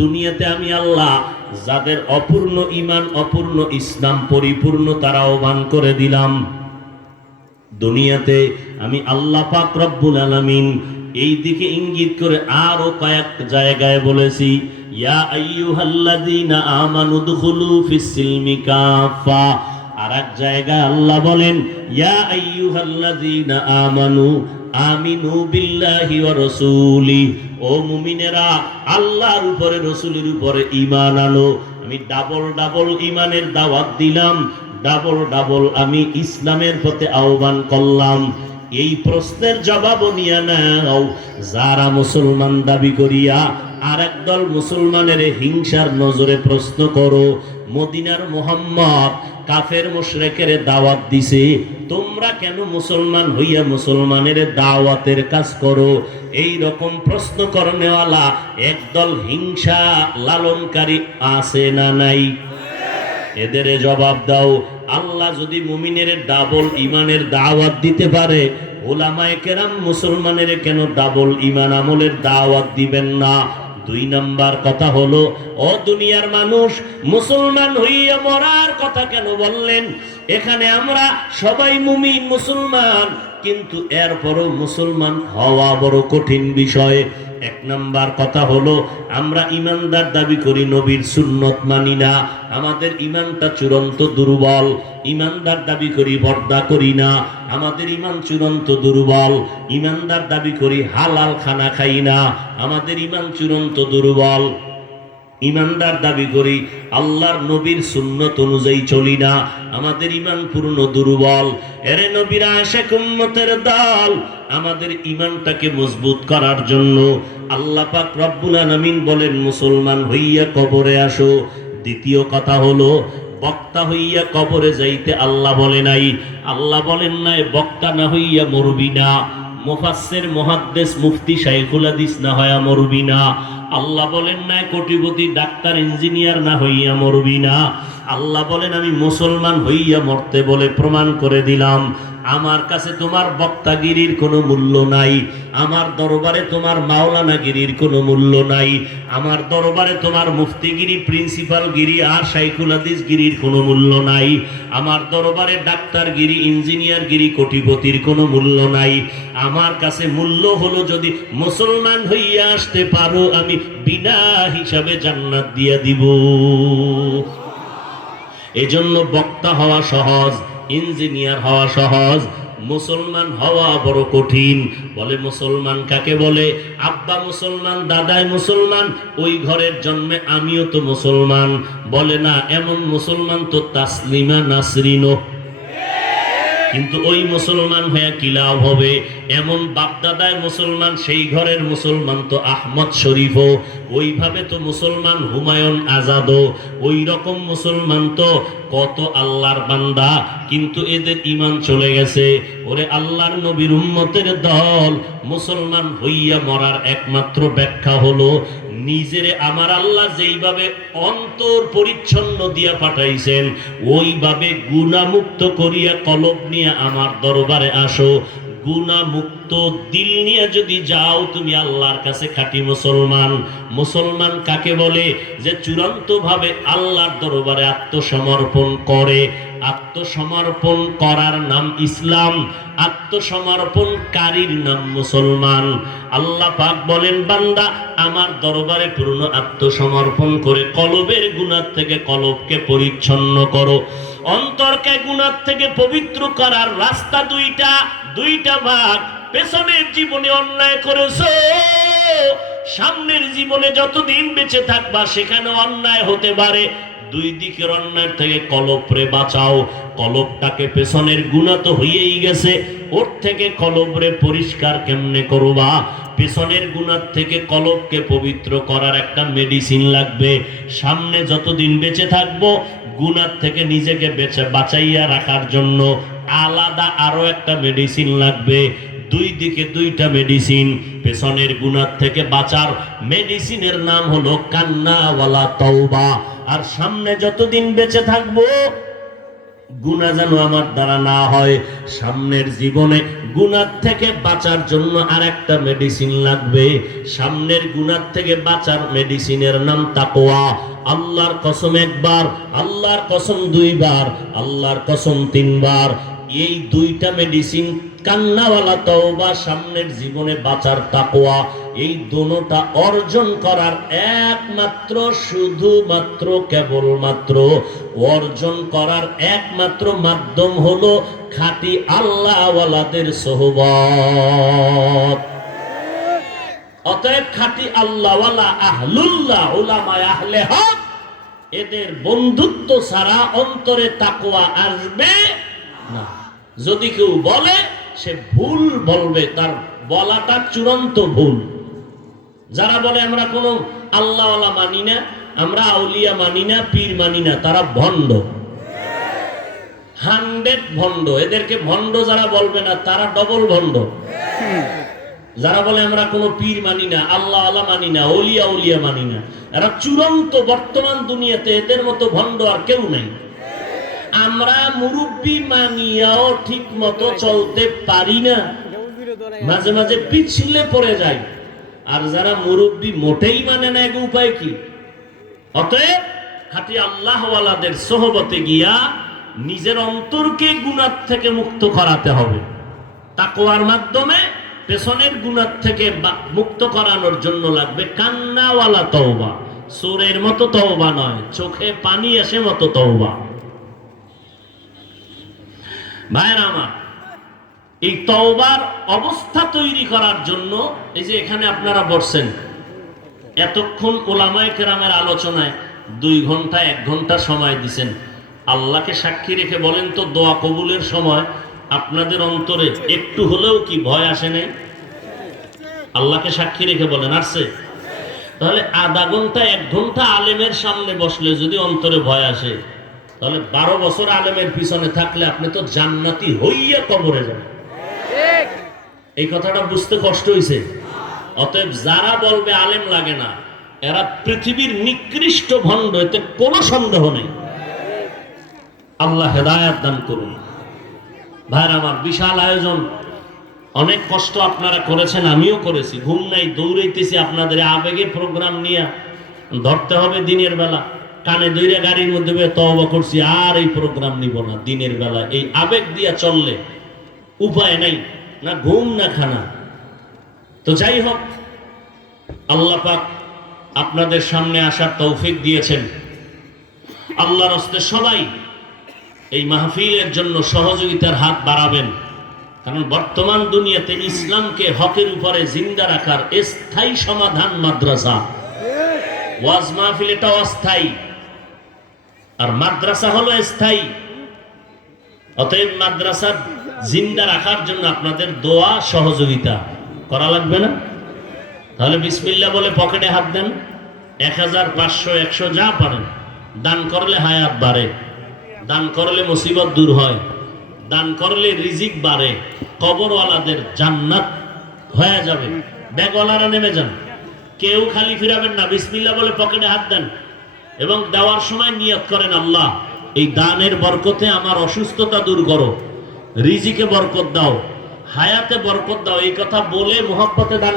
দুনিয়াতে আমি আল্লাহ যাদের অপূর্ণ ঈমান অপূর্ণ ইসলাম পরিপূর্ণ তারা আহ্বান করে দিলাম। দুনিয়াতে আমি আল্লাহ পাক রব্বুল আলামিন এই দিকে ইঙ্গিত করে আরো কয়েক জায়গায় বলেছি, ইয়া আইয়ুহাল্লাযীনা আমানু দুখুলু ফিস-সিলমি কাফা। আর এক জায়গায় আল্লাহ বলেন, ইয়া আইয়ুহাল্লাযীনা আমানু আমিনু বিল্লাহি ওয়া রাসূলি। ও মুমিনেরা, আল্লাহর উপরে রাসূলের উপরে ঈমান আনো। আমি ডাবল ডাবল ঈমানের দাওয়াত দিলাম, ডাবল ডাবল আমি ইসলামের পথে আহ্বান করলাম। এই প্রশ্নের জবাব নিয়ে নাও, যারা মুসলমান দাবি করিয়া আর একদল মুসলমানের হিংসার নজরে প্রশ্ন করো, মদিনার মুহাম্মদ কাফের মুশরিকের দাওয়াত দিছে, তোমরা কেন মুসলমান হইয়া মুসলমানের দাওয়াতের কাজ করো? এই রকম প্রশ্ন করনেওয়ালা একদল হিংসা লালনকারী আছে না নাই? এদের জবাব দাও। আল্লাহ যদি মুমিনের ডাবল ঈমানের দাওয়াত দিতে পারে, উলামায়ে কেরাম মুসলমানের কেন ডাবল ঈমান আমলের দাওয়াত দিবেন না? দুই নাম্বার কথা হলো, ও দুনিয়ার মানুষ, মুসলমান হইয়া মরার কথা কেন বললেন? এখানে আমরা সবাই মুমিন মুসলমান, কিন্তু এরপরও মুসলমান হওয়া বড় কঠিন বিষয়। এক নাম্বার কথা হলো, আমরা ইমানদার দাবি করি, নবীর সুন্নত মানি না, আমাদের ইমানটা চূড়ান্ত দুর্বল। ইমানদার দাবি করি, পর্দা করি না, আমাদের ইমান চূড়ান্ত দুর্বল। ইমানদার দাবি করি, হালাল খানা খাই না, আমাদের ইমান চূড়ান্ত দুর্বল। ইমানদার দাবি করি, আল্লাহর নবীর সুন্নত অনুযায়ী চলি না, আমাদের ইমান পূর্ণ দুর্বল। এরে নবীর আশিক উম্মতের দল, আমাদের ইমানটাকে মজবুত করার জন্য আল্লাহ পাক রব্বুল আলামিন বলেন, মুসলমান হইয়া কবরে আসো। দ্বিতীয় কথা হলো, বক্তা হইয়া কবরে যাইতে আল্লাহ বলে নাই। আল্লাহ বলেন নাই বক্তা না হইয়া মরবি না, মুফাসসির মুহাদ্দিস মুফতি শাইখুল হাদিস না হইয়া মরবি না। আল্লাহ বলেন না কোটিপতি ডাক্তার ইঞ্জিনিয়ার না হইয়া মরবি না। আল্লাহ বলেন আমি মুসলমান হইয়া মরতে বলে প্রমাণ করে দিলাম। আমার কাছে তোমার বক্তাগিরির কোনো মূল্য নাই, আমার দরবারে তোমার মাওলানাগিরির কোনো মূল্য নাই, আমার দরবারে তোমার মুফতিগিরি, প্রিন্সিপালগিরি আর শাইখুল হাদিস গিরির কোনো মূল্য নাই, আমার দরবারে ডাক্তারগিরি, ইঞ্জিনিয়ারগিরি, কোটিপতির কোনো মূল্য নাই। আমার কাছে মূল্য হলো যদি মুসলমান হইয়া আসতে পারো, আমি বিনা হিসাবে জান্নাত দিয়া দিব। এজন্য বক্তা হওয়া সহজ, ইঞ্জিনিয়ার হওয়া সহজ, মুসলমান হওয়া বড় কঠিন। বলে মুসলমান কাকে বলে? আব্বা মুসলমান, দাদাই মুসলমান, ওই ঘরের জন্মে আমিও তো মুসলমান। বলে না, এমন মুসলমান তো তাসলিমা নাসরিনও। কিন্তু ওই মুসলমান হয়ে কি লাভ হবে? এমন বাপদাদায় মুসলমান, সেই ঘরের মুসলমান তো আহমদ শরীফও, ওইভাবে তো মুসলমান হুমায়ুন আজাদও, ওই রকম মুসলমান তো কত আল্লাহর বান্দা, কিন্তু এদের ঈমান চলে গেছে। ওরে আল্লাহর নবীর উম্মতের দল, মুসলমান হইয়া মরার একমাত্র ব্যাখ্যা হলো, নিজেরে আমার আল্লাহ যেইভাবে অন্তর পরিচ্ছন্ন দিয়া পাঠাইছেন, ওইভাবে গুনাহমুক্ত করিয়া কলব নিয়ে আমার দরবারে আসো। গুনাহমুক্ত দিল নিয়ে যদি যাও, তুমি আল্লাহর কাছে খাঁটি মুসলমান। মুসলমান কাকে বলে? যে চূড়ান্ত ভাবে আল্লাহর দরবারে আত্মসমর্পণ করে। আত্মসমর্পণ করার নাম ইসলাম, আত্মসমর্পণকারীর নাম মুসলমান। আল্লাহ পাক বলেন, বান্দা আমার দরবারে পূর্ণ আত্মসমর্পণ করে কলবের গুনাহ থেকে কলবকে পরিচ্ছন্ন করো। অন্তরকে গুনাহ থেকে পবিত্র করার রাস্তা দুইটা ভাগ। পেছনের জীবনে অন্যায় করেছো, সামনের জীবনে যতদিন বেঁচে থাকবা সেখানে অন্যায় হতে পারে। দুই দিকের অন্যায় থেকে কলবরে বাঁচাও। কলবটাকে, পেছনের গুনাহ তো হইয়েই গেছে, ওর থেকে কলবরে পরিষ্কার কেমনে করবা? পেছনের গুনাহ থেকে কলবকে পবিত্র করার একটা মেডিসিন লাগবে। সামনে যতদিন বেঁচে থাকবো, গুনাহ থেকে নিজেকে বাঁচাইয়া রাখার জন্য আলাদা আরো একটা মেডিসিন লাগবে। দুই দিকে দুইটা মেডিসিন। পেছনের গুনাহ থেকে বাঁচার মেডিসিনের নাম হলো কান্না ওয়ালা তওবা। আর সামনে যতদিন বেঁচে থাকবো, গুনাহ যেন আমার দ্বারা না হয়। সামনের জীবনে গুনাহ থেকে বাঁচার জন্য আরেকটা মেডিসিন লাগবে। সামনের গুনাহ থেকে বাঁচার মেডিসিনের নাম তাকওয়া। আল্লাহর কসম একবার, আল্লাহর কসম দুইবার, আল্লাহর কসম তিনবার। এই দুইটা মেডিসিন, কান্নাওয়ালা তওবা, সামনের জীবনে বাঁচার তাকওয়া, এই দোনোটা অর্জন করার একমাত্র, শুধুমাত্র, কেবলমাত্র অর্জন করার একমাত্র মাধ্যম হলো খাঁটি আল্লাহওয়ালাদের সোহবত। অতএব খাঁটি আল্লাহওয়ালা, আহলুল্লাহ, উলামায়ে আহলে হক, এদের বন্ধুত্ব ছাড়া অন্তরে তাকওয়া আসবে না। যদি কেউ বলে, সে ভুল বলবে, তার বলাটা চূড়ান্ত ভুল। যারা বলে আমরা কোনো আল্লাহওয়ালা মানি না, আমরা আউলিয়া মানি না, পীর মানি না, তারা ভণ্ড, 100 ভণ্ড। এদেরকে ভণ্ড যারা বলবে না, তারা ডবল ভণ্ড। যারা বলে আমরা কোনো পীর মানি না, আল্লাহওয়ালা মানি না, ওলিয়া উলিয়া মানি না, এরা চূড়ান্ত, বর্তমান দুনিয়াতে এদের মতো ভণ্ড আর কেউ নাই। আমরা মুরব্বি মানিয়াও ঠিক মতো চলতে পারি না, মাঝে মাঝে পিছলে পড়ে যায়। আর যারা মুরব্বি মোটেই মানে না, এগো উপায় কি? অতএব খাঁটি আল্লাহওয়ালাদের সোহবতে গিয়া নিজের অন্তরকে গুনাহ থেকে মুক্ত করাতে হবে। তাকওয়ার মাধ্যমে পেছনের গুনাহ থেকে মুক্ত করানোর জন্য লাগবে কান্নাওয়ালা তওবা। সূরের মতো তওবা নয়, চোখে পানি আসে মতো তওবা। ভাইরা আমার, এই তওবার অবস্থা তৈরি করার জন্য, এই যে এখানে আপনারা বসছেন, এতক্ষণ উলামায়ে কেরামের আলোচনায় 2 ঘন্টা 1 ঘন্টা সময় দিছেন। আল্লাহকে সাক্ষী রেখে বলেন তো, দোয়া কবুলের সময় আপনাদের অন্তরে একটু হলেও কি ভয় আসে নাই? আল্লাহকে সাক্ষী রেখে বলেন, আসছে? তাহলে আধা ঘন্টা 1 ঘন্টা আলেমের সামনে বসলে যদি অন্তরে ভয় আসে, তাহলে 12 বছর আলেমের পিছনে থাকলে আপনি তো জান্নাতি হইয়া কবরে যাবেন। এই কথাটা বুঝতে কষ্ট হইছে? অতএব যারা বলবে আলেম লাগে না, এরা পৃথিবীর নিকৃষ্ট ভণ্ড, এতে কোনো সন্দেহ নেই। আল্লাহ হেদায়েত দান করুন। ভাইরা আমার, বিশাল আয়োজন, অনেক কষ্ট আপনারা করেছেন, আমিও করেছি। ঘুম নাই, দৌড়াইতেছি আপনাদের আবেগে প্রোগ্রাম নিয়ে। ধরতে হবে দিনের বেলা, কানে দইরা গাড়ির মধ্যে তওবা করছি, আর এই প্রোগ্রাম নিব না দিনের বেলা। এই আবেগ দিয়া চললে উপায় নাই, না ঘুম না খানা। তো যাই হোক, আল্লাহ পাক আপনাদের সামনে আসার তৌফিক দিয়েছেন। আল্লাহর হস্তে সবাই এই মাহফিলের জন্য সহযোগিতার হাত বাড়াবেন। কারণ বর্তমান দুনিয়াতে ইসলামকে হকের উপরে জিন্দা রাখার স্থায়ী সমাধান মাদ্রাসা। ওয়াজ মাহফিল এটা অস্থায়ী, আর মাদ্রাসা হলো স্থায়ী। অতএব মাদ্রাসা জিন্দা রাখার জন্য আপনাদের দোয়া সহযোগিতা করা লাগবে না? তাহলে বিসমিল্লাহ বলে পকেটে হাত দেন, 1000, 500, 100 যা পারেন। দান করলে হায়াত বাড়ে, দান করলে মুসিবত দূর হয়, দান করলে রিজিক বাড়ে, কবরওয়ালাদের জান্নাত হয়ে যাবে। ব্যাগওয়ালারা নেমে যান, কেউ খালি ফিরাবেন না। বিসমিল্লাহ বলে পকেটে হাত দেন এবং দেওয়ার সময় নিয়ত করেন, আল্লাহ এই দানের বরকতে আমার অসুস্থতা দূর করো, রিজিকে বরকত দাও, হায়াতে বরকত দাও। এই কথা বলে মুহাব্বতে দান